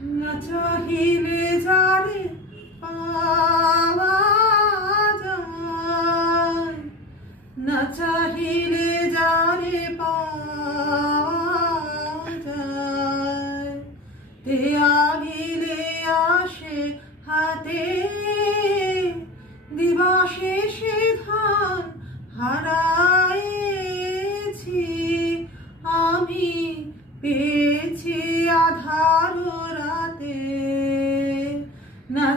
না চাহিলে যারে পাওয়া যায়, না চাহিলে যারে পাওয়া যায়, তে আগিলে আসে হাতে দিবাশেষে ধান হারাইছি আমি, পেয়েছি আধার রাতে। না